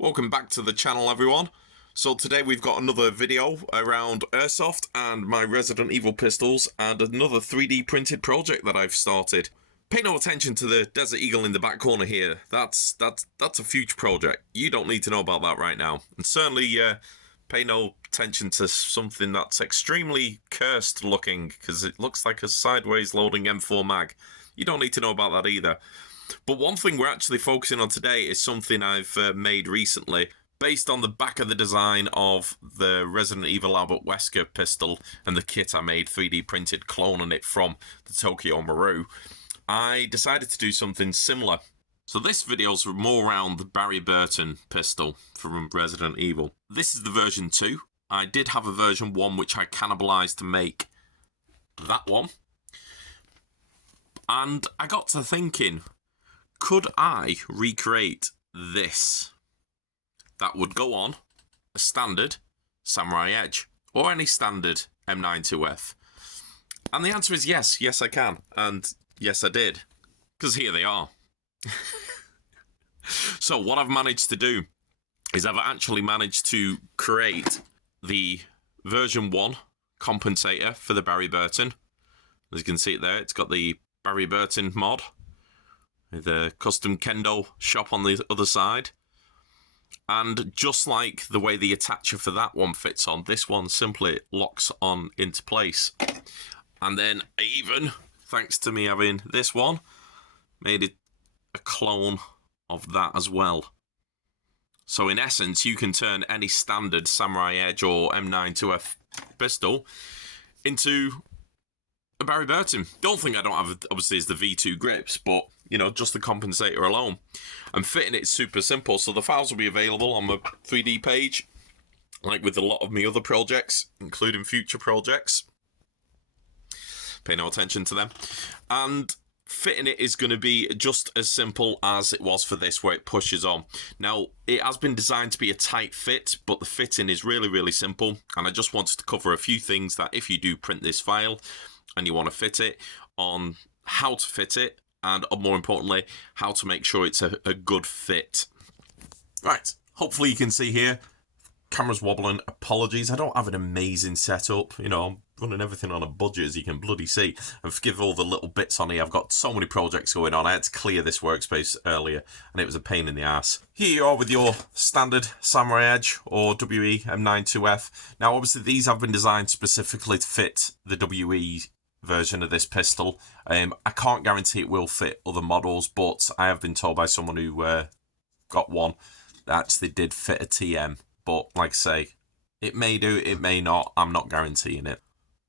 Welcome back to the channel, everyone. So today we've got another video around Airsoft and my Resident Evil pistols and another 3D printed project that I've started. Pay no attention to the Desert Eagle in the back corner here. That's a future project. You don't need to know about that right now. And certainly pay no attention to something that's extremely cursed looking, because it looks like a sideways loading M4 mag. You don't need to know about that either. But one thing we're actually focusing on today is something I've made recently, based on the back of the design of the Resident Evil Albert Wesker pistol and the kit I made 3D printed, cloning it from the Tokyo Maru. I decided to do something similar. So this video's more around the Barry Burton pistol from Resident Evil. This is the version 2. I did have a version 1 which I cannibalized to make that one. And I got to thinking, could I recreate this? That would go on a standard Samurai Edge or any standard M92F. And the answer is yes. Yes, I can. And yes, I did. Because here they are. So what I've managed to do is I've actually managed to create the version 1 compensator for the Barry Burton. As you can see it there, it's got the Barry Burton mod, the custom kendo shop on the other side. And just like the way the attacher for that one fits on, this one simply locks on into place. And then even, thanks to me having this one, made it a clone of that as well. So in essence, you can turn any standard Samurai Edge or M92F pistol into a Barry Burton. The only thing I don't have, obviously, is the V2 grips, but, you know, just the compensator alone. And fitting it super simple, so the files will be available on my 3D page, like with a lot of my other projects, including future projects. Pay no attention to them. And fitting it is going to be just as simple as it was for this, where it pushes on. Now, it has been designed to be a tight fit, but the fitting is really, really simple. And I just wanted to cover a few things that if you do print this file and you want to fit it, on how to fit it, and more importantly, how to make sure it's a good fit. Right, hopefully you can see here, camera's wobbling, apologies, I don't have an amazing setup, you know, I'm running everything on a budget, as you can bloody see, and forgive all the little bits on here. I've got so many projects going on. I had to clear this workspace earlier, and it was a pain in the ass. Here you are with your standard Samurai Edge, or WE M92F. Now, obviously, these have been designed specifically to fit the WE version of this pistol. I can't guarantee it will fit other models, but I have been told by someone who got one that actually did fit a TM. But like I say, it may do, it may not. I'm not guaranteeing it.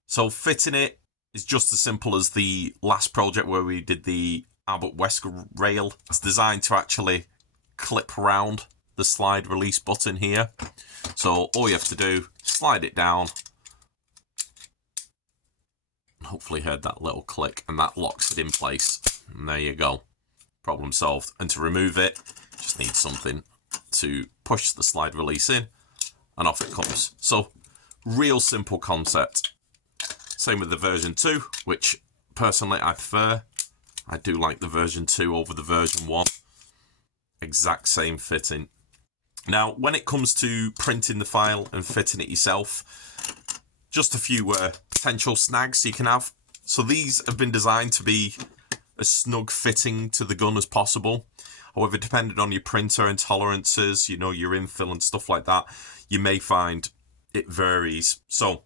So fitting it is just as simple as the last project where we did the Albert Wesker rail. It's designed to actually clip around the slide release button here. So all you have to do, slide it down. Hopefully heard that little click, and that locks it in place. And there you go. Problem solved. And to remove it, just need something to push the slide release in, and off it comes. So, real simple concept. Same with the version 2, which personally I prefer. I do like the version 2 over the version 1. Exact same fitting. Now, when it comes to printing the file and fitting it yourself, just a few potential snags you can have. So these have been designed to be as snug fitting to the gun as possible. However, depending on your printer and tolerances, you know, your infill and stuff like that, you may find it varies. So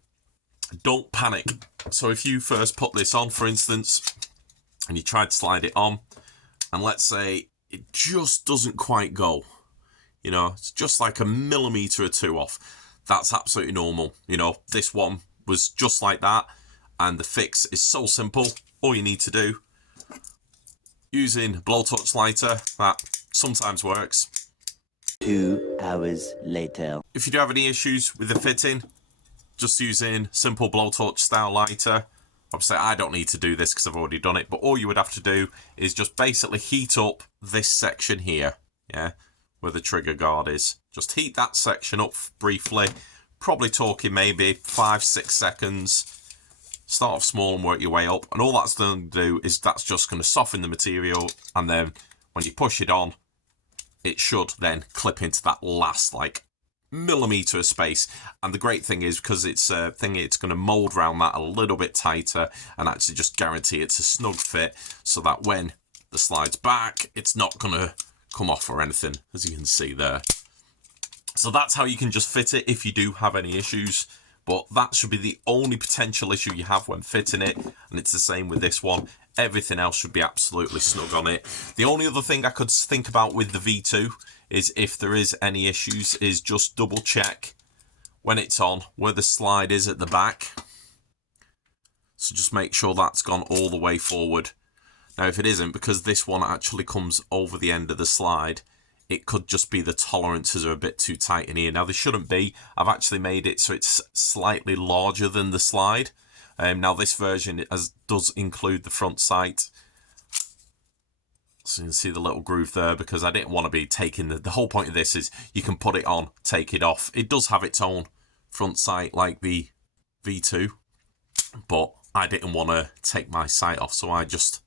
don't panic. So if you first put this on, for instance, and you try to slide it on, and let's say it just doesn't quite go, you know, it's just like a millimetre or two off. That's absolutely normal. You know, this one was just like that, and the fix is so simple. All you need to do, using a blowtorch lighter, that sometimes works. 2 hours later. If you do have any issues with the fitting, just using simple blowtorch style lighter. Obviously, I don't need to do this because I've already done it, but all you would have to do is just basically heat up this section here, yeah, where the trigger guard is. Just heat that section up briefly, probably talking maybe 5-6 seconds. Start off small and work your way up, and all that's going to do is that's just going to soften the material, and then when you push it on, it should then clip into that last like millimeter of space. And the great thing is, because it's a thing, it's going to mold around that a little bit tighter and actually just guarantee it's a snug fit, so that when the slide's back, it's not going to come off or anything, as you can see there. So that's how you can just fit it if you do have any issues. But that should be the only potential issue you have when fitting it. And it's the same with this one. Everything else should be absolutely snug on it. The only other thing I could think about with the V2 is, if there is any issues, is just double check when it's on where the slide is at the back. So just make sure that's gone all the way forward. Now if it isn't, because this one actually comes over the end of the slide, it could just be the tolerances are a bit too tight in here. Now they shouldn't be. I've actually made it so it's slightly larger than the slide. Now this version does include the front sight. So you can see the little groove there, because I didn't want to be taking the whole point of this is you can put it on, take it off. It does have its own front sight like the V2, but I didn't want to take my sight off, so I just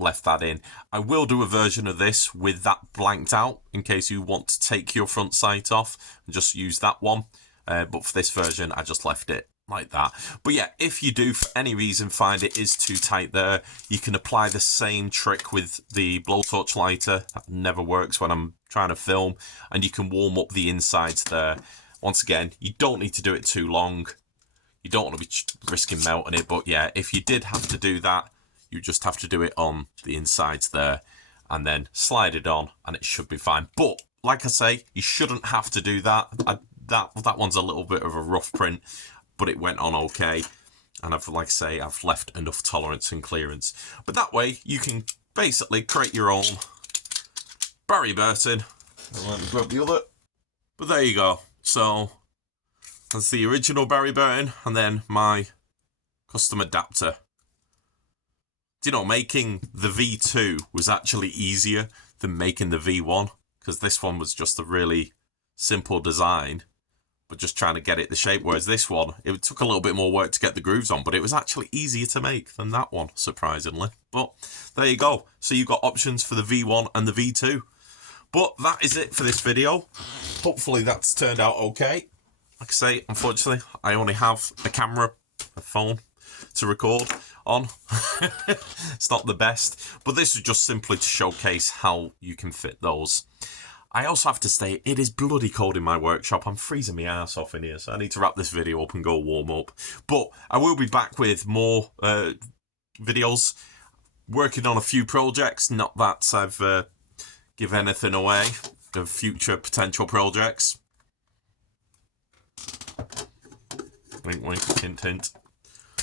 left that in. I will do a version of this with that blanked out in case you want to take your front sight off and just use that one. But for this version, I just left it like that. But yeah, if you do for any reason find it is too tight there, you can apply the same trick with the blowtorch lighter. That never works when I'm trying to film, and you can warm up the insides there. Once again, you don't need to do it too long. You don't want to be risking melting it, but yeah, if you did have to do that, you just have to do it on the insides there and then slide it on and it should be fine. But like I say, you shouldn't have to do that. That one's a little bit of a rough print, but it went on okay. And like I say, I've left enough tolerance and clearance. But that way you can basically create your own Barry Burton. Let me grab the other. But there you go. So that's the original Barry Burton and then my custom adapter. You know, making the V2 was actually easier than making the V1, because this one was just a really simple design, but just trying to get it the shape, whereas this one, it took a little bit more work to get the grooves on, but it was actually easier to make than that one, surprisingly. But there you go. So you've got options for the V1 and the V2. But that is it for this video. Hopefully that's turned out okay. Like I say, unfortunately, I only have a camera, a phone to record on. It's not the best, but this is just simply to showcase how you can fit those. I also have to say, it is bloody cold in my workshop. I'm freezing my ass off in here, so I need to wrap this video up and go warm up. But I will be back with more videos, working on a few projects. Not that I've give anything away of future potential projects. Wink wink, hint hint.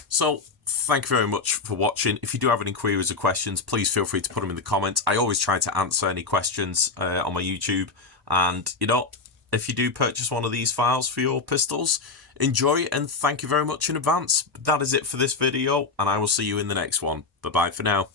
So thank you very much for watching. If you do have any queries or questions, please feel free to put them in the comments. I always try to answer any questions on my YouTube. And, you know, if you do purchase one of these files for your pistols, enjoy it, and thank you very much in advance. But that is it for this video, and I will see you in the next one. Bye-bye for now.